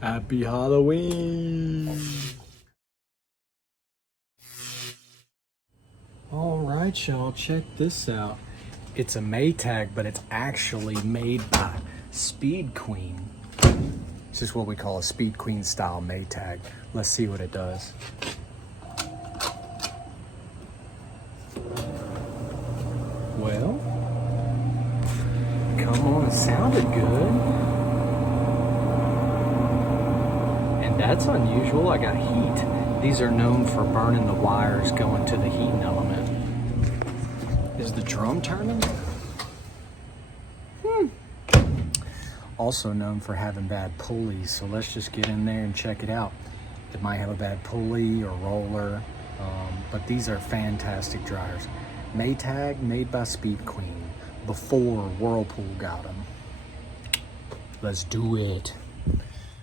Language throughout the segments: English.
Happy Halloween! Alright y'all, check this out. It's a Maytag, but it's actually made by Speed Queen. This is what we call a Speed Queen style Maytag. Let's see what it does. Well, come on, it sounded good. And that's unusual, I got heat. These are known for burning the wires going to the heating element. Is the drum turning? Also known for having bad pulleys, so let's just get in there and check it out. It might have a bad pulley or roller, but these are fantastic dryers. Maytag, made by Speed Queen, before Whirlpool got them. Let's do it.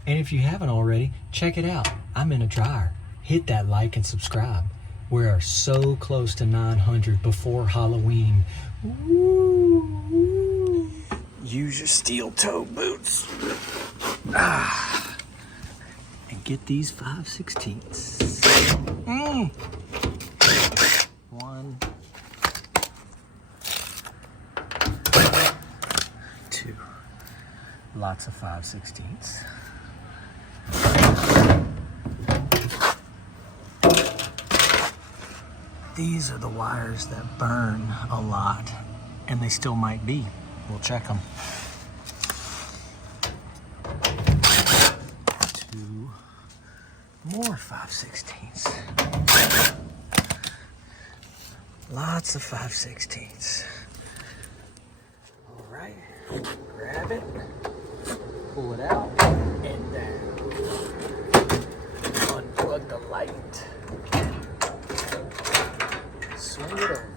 And if you haven't already, check it out. I'm in a dryer. Hit that like and subscribe. We are so close to 900 before Halloween. Woo. Use your steel toe boots. And get these 5/16. 1, 2. Lots of 5/16. These are the wires that burn a lot, and they still might be. We'll check them. 2 more 5/16. Lots of 5/16. All right, grab it, pull it out, and then unplug the light. Swing it over.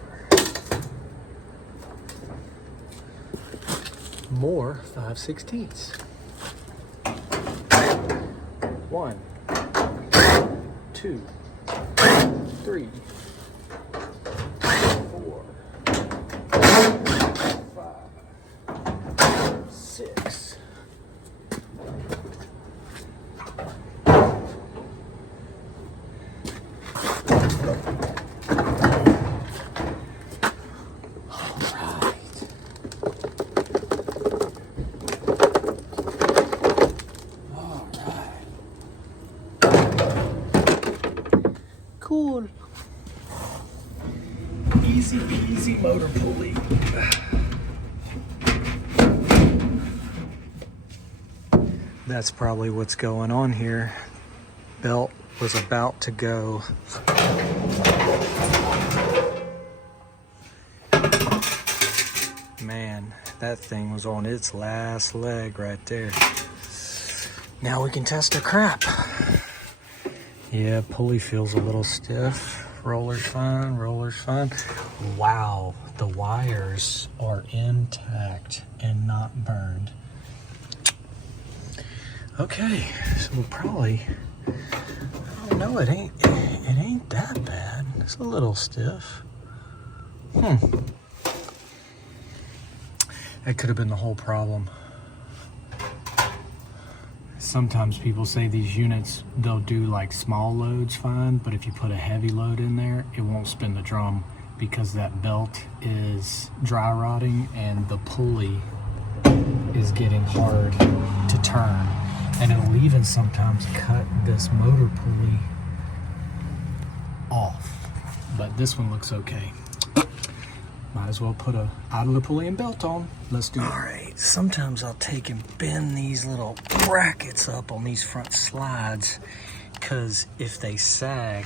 More 5/16. 1, 2, 3, 4, 5, 6. Cool. Easy peasy motor pulley. That's probably what's going on here. Belt was about to go. Man, that thing was on its last leg right there. Now we can test the crap. Yeah, pulley feels a little stiff. Roller's fine, roller's fine. Wow, the wires are intact and not burned. Okay, so we'll probably, I don't know, it ain't that bad. It's a little stiff. That could have been the whole problem. Sometimes people say these units, they'll do like small loads fine, but if you put a heavy load in there, it won't spin the drum because that belt is dry rotting and the pulley is getting hard to turn. And it'll even sometimes cut this motor pulley off. But this one looks okay. Might as well put a idler pulley and belt on. Let's do it. All right, sometimes I'll take and bend these little brackets up on these front slides because if they sag,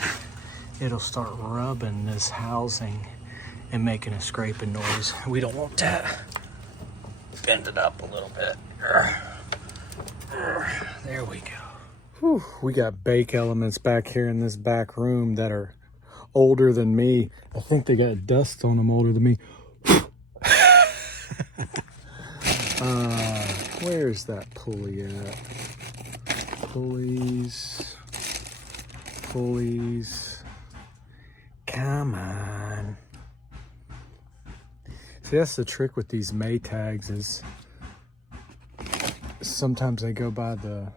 it'll start rubbing this housing and making a scraping noise. We don't want that. Bend it up a little bit. There we go. Whew, we got bake elements back here in this back room that are older than me. I think they got dust on them older than me. Where's that pulley at? Pulleys. Come on. See, that's the trick with these Maytags is sometimes they go by the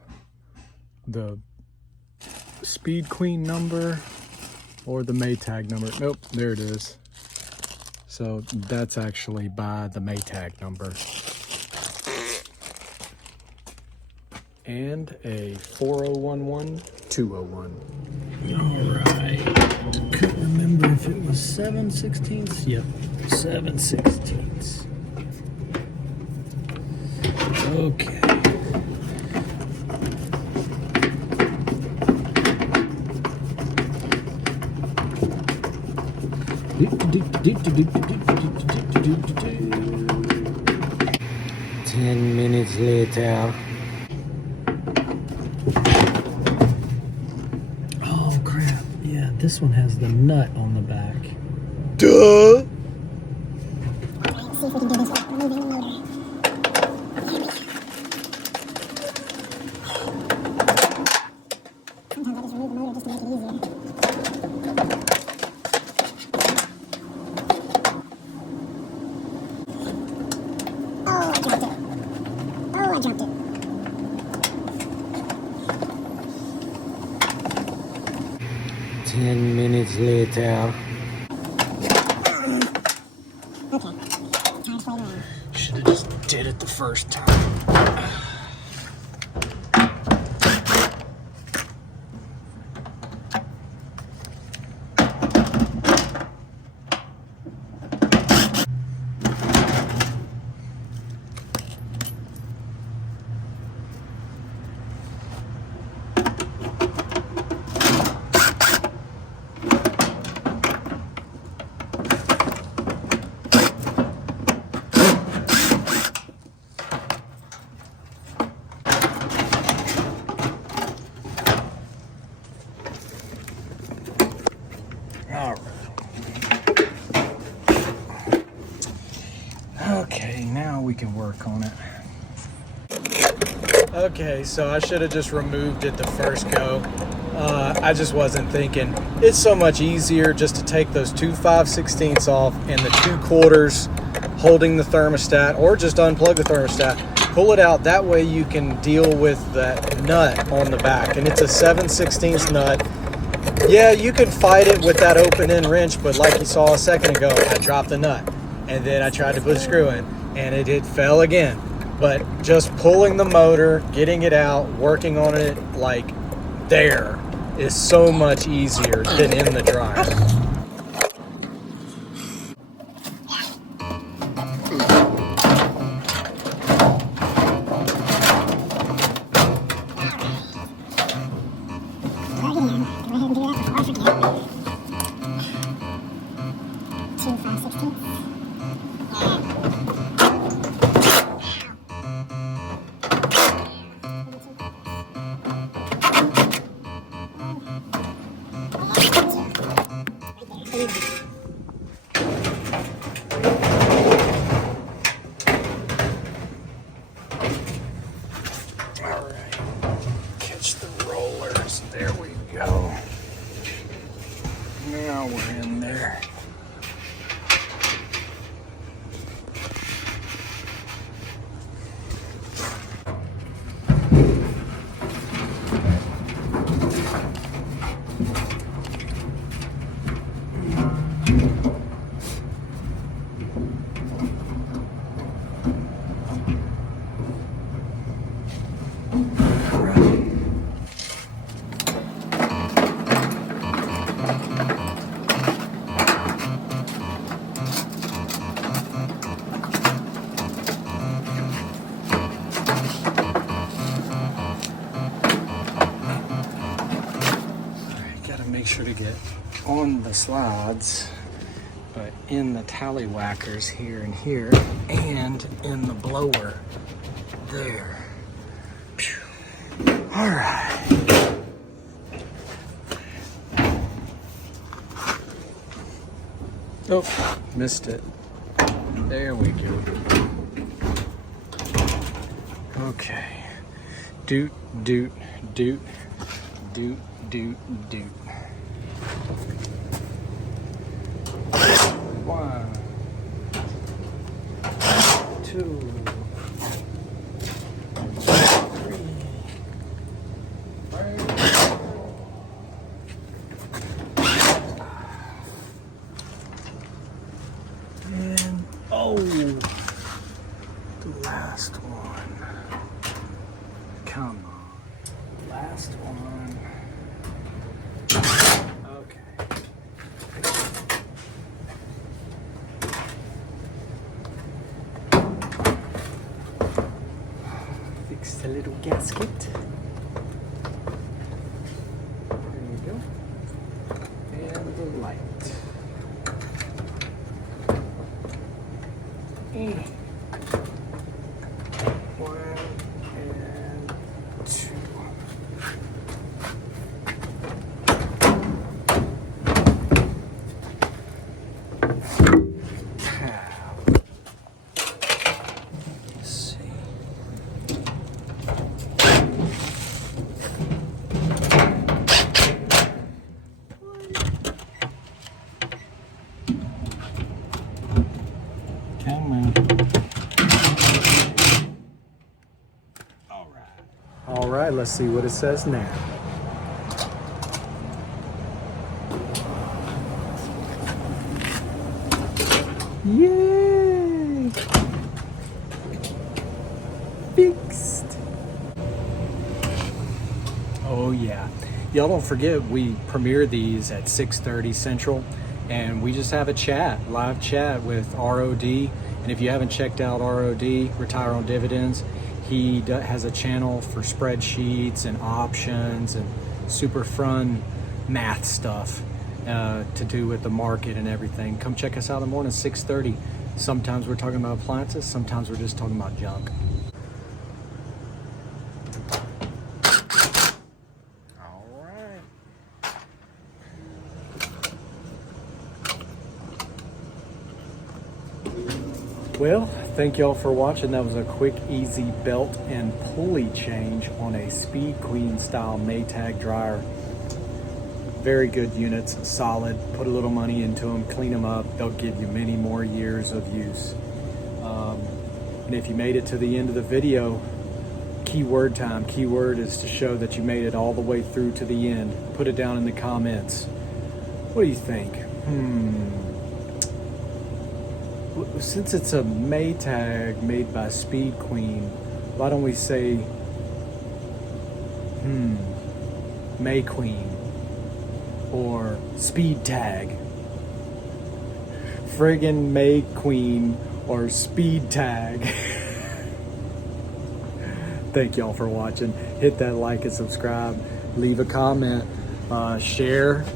the Speed Queen number or the Maytag number. Nope, there it is. So that's actually by the Maytag number. And a 4011-201. Alright. Couldn't remember if it was 7/16. Yep, 7/16. Okay. Ten minutes later. Oh crap! Yeah, this one has the nut on the back. Duh. See if we can do this without removing the motor. Sometimes I just remove the motor just to make it easier. Oh, I dropped it. Oh, I dropped it. Ten minutes later. Okay. Time to play around. Should have just did it the first time. Okay, now we can work on it. Okay, so I should have just removed it the first go. I just wasn't thinking. It's so much easier just to take those two 5/16 off and the 2/4 holding the thermostat, or just unplug the thermostat, pull it out. That way you can deal with that nut on the back. And it's a 7/16 nut. Yeah, you can fight it with that open end wrench, but like you saw a second ago, I dropped the nut. And then I tried to put a screw in, and it fell again. But just pulling the motor, getting it out, working on it like there is so much easier than in the dryer. There we go. Now we're in there. Make sure to get on the slides, but in the tallywhackers here and here, and in the blower there. All right. Oh, missed it. There we go. Okay. Doot, doot, doot, doot, doot, doot. 1, 2, 3. Come on. Last one. Okay. Fix the little gasket. There you go. And the light. One and two. Let's see. Come on. All right, let's see what it says now. Yay! Fixed. Oh yeah. Y'all don't forget we premiere these at 6:30 Central, and we just have a chat, live chat with ROD. And if you haven't checked out ROD, Retire on Dividends, he has a channel for spreadsheets and options and super fun math stuff to do with the market and everything. Come check us out in the morning, 6:30. Sometimes we're talking about appliances, sometimes we're just talking about junk. All right. Well, thank y'all for watching. That was a quick, easy belt and pulley change on a Speed Queen style Maytag dryer. Very good units, solid. Put a little money into them, clean them up. They'll give you many more years of use. And if you made it to the end of the video, keyword time. Keyword is to show that you made it all the way through to the end. Put it down in the comments. What do you think? Since it's a Maytag made by Speed Queen, why don't we say May Queen or Speed Tag? Friggin' May Queen or Speed Tag. Thank y'all for watching. Hit that like and subscribe. Leave a comment. Share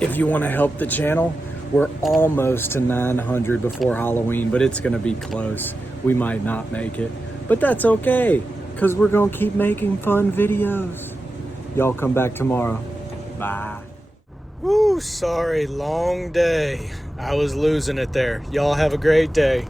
if you want to help the channel. We're almost to 900 before Halloween, but it's gonna be close. We might not make it, but that's okay, because we're gonna keep making fun videos. Y'all come back tomorrow. Bye. Woo, sorry, long day. I was losing it there. Y'all have a great day.